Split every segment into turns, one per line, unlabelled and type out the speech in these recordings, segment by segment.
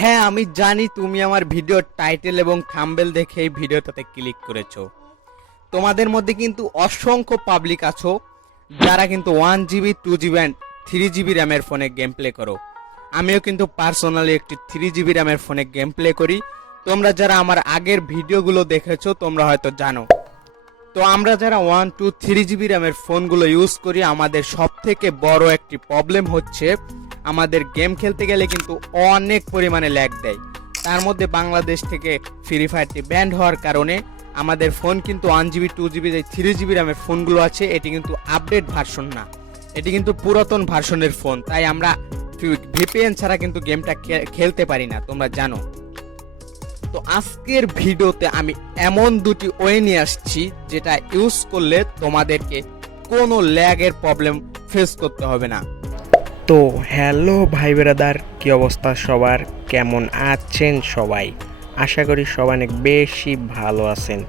হ্যাঁ আমি জানি তুমি আমার ভিডিওর টাইটেল এবং থাম্বেল দেখে এই ভিডিওটাতে ক্লিক করেছ। তোমাদের মধ্যে কিন্তু অসংখ্য পাবলিক আছো, যারা কিন্তু one GB two GB and three GB র্যামের ফোনে গেম প্লে করো। আমিও কিন্তু পার্সোনালি একটি থ্রি জিবি র্যামের ফোনে গেম প্লে করি। তোমরা যারা আমার আগের ভিডিওগুলো দেখেছ, তোমরা হয়তো জানো। তো আমরা যারা ওয়ান টু থ্রি জিবি র্যামের ফোনগুলো ইউজ করি, আমাদের সব থেকে বড় একটি প্রবলেম হচ্ছে আমাদের গেম খেলতে গেলে কিন্তু অনেক পরিমাণে ল্যাগ দেয়। তার মধ্যে বাংলাদেশ থেকে ফ্রি ফায়ারটি ব্যান্ড হওয়ার কারণে আমাদের ফোন কিন্তু ওয়ান জিবি টু জিবি যে থ্রি জিবি র্যামের ফোনগুলো আছে, এটি কিন্তু আপডেট ভার্সন না। এটি কিন্তু পুরাতন ভার্সনের ফোন তাই আমরা ভিপিএন ছাড়া কিন্তু গেমটা খেলতে পারি না, তোমরা জানো। তো আজকের ভিডিওতে আমি এমন দুটি ওয়ে নিয়ে আসছি, যেটা ইউজ করলে তোমাদেরকে কোনো ল্যাগের প্রবলেম ফেস করতে হবে না।
তো হ্যালো ভাই বেরাদার, কি অবস্থা সবার? কেমন আছেন সবাই? আশা করি সবাই অনেক বেশি ভালো আছেন।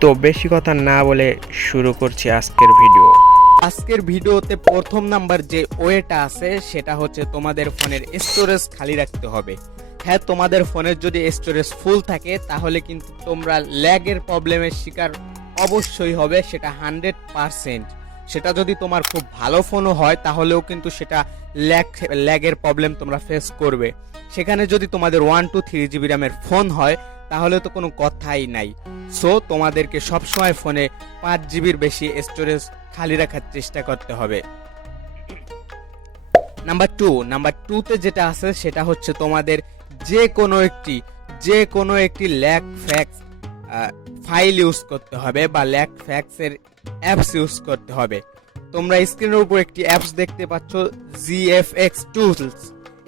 তো বেশি কথা না বলে শুরু করছি আজকের ভিডিও।
আজকের ভিডিওতে প্রথম নাম্বার যে ওয়েটা আছে, সেটা হচ্ছে তোমাদের ফোনের স্টোরেজ খালি রাখতে হবে। হ্যাঁ তোমাদের ফোনের যদি স্টোরেজ ফুল থাকে, তাহলে কিন্তু তোমরা ল্যাগের প্রবলেমের শিকার অবশ্যই হবে, সেটা হান্ড্রেড পারসেন্ট সেটা যদি তোমার খুব ভালো ফোনও হয়, তাহলেও কিন্তু সেটা ল্যাগ ল্যাগের প্রবলেম তোমরা ফেস করবে। সেখানে যদি তোমাদের ওয়ান টু থ্রি জিবি র্যামের ফোন হয়, তাহলে তো কোনো কথাই নাই। সো তোমাদেরকে সবসময় ফোনে পাঁচ জিবির বেশি স্টোরেজ খালি রাখার চেষ্টা করতে হবে। নাম্বার টু নাম্বার টুতে যেটা আছে, সেটা হচ্ছে তোমাদের যে কোনো একটি, যে কোনো একটি ল্যাগ, ফ্যাক্স ফাইল ইউজ করতে হবে বা ল্যাক ফ্যাক্সের অ্যাপস ইউজ করতে হবে। তোমরা স্ক্রিনের উপর একটি অ্যাপস দেখতে পাচ্ছ জিএফএক্স টুলস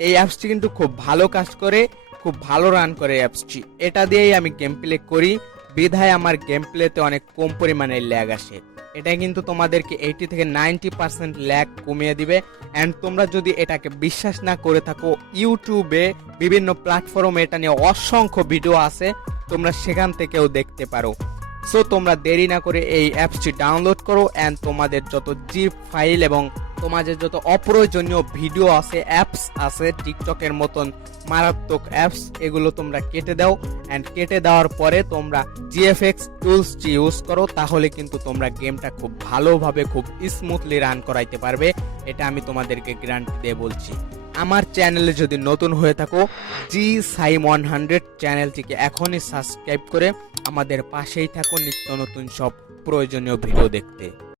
এই অ্যাপসটি কিন্তু খুব ভালো কাজ করে, খুব ভালো রান করে অ্যাপসটি এটা দিয়েই আমি গেম প্লে করি। বিধায় আমার গেম প্লেতে অনেক কম পরিমাণে ল্যাগ আসে। এটা কিন্তু তোমাদেরকে এইটি থেকে নাইনটি পার্সেন্ট ল্যাগ কমিয়ে দিবে। অ্যান্ড তোমরা যদি এটাকে বিশ্বাস না করে থাকো ইউটিউবে বিভিন্ন প্ল্যাটফর্মে এটা নিয়ে অসংখ্য ভিডিও আছে। তোমরা সেখান থেকেও দেখতে পারো। সো তোমরা দেরি না করে এই অ্যাপসটি ডাউনলোড করো অ্যান্ড তোমাদের যত জিপ ফাইল এবং তোমাদের যত অপ্রয়োজনীয় ভিডিও আছে অ্যাপস আছে টিকটকের মতন মারাত্মক অ্যাপস এগুলো তোমরা কেটে দাও অ্যান্ড কেটে দেওয়ার পরে তোমরা জিএফএক্স টুলসটি ইউজ করো, তাহলে কিন্তু তোমরা গেমটা খুব ভালোভাবে, খুব স্মুথলি রান করাইতে পারবে। এটা আমি তোমাদেরকে গ্যারান্টি দিয়ে বলছি। আমার চ্যানেলে যদি নতুন হয়ে থাকো, জি সাইম ওয়ান হান্ড্রেড চ্যানেলটিকে এখনই সাবস্ক্রাইব করে আমাদের পাশেই থাকো নিত্য নতুন সব প্রয়োজনীয় ভিডিও দেখতে।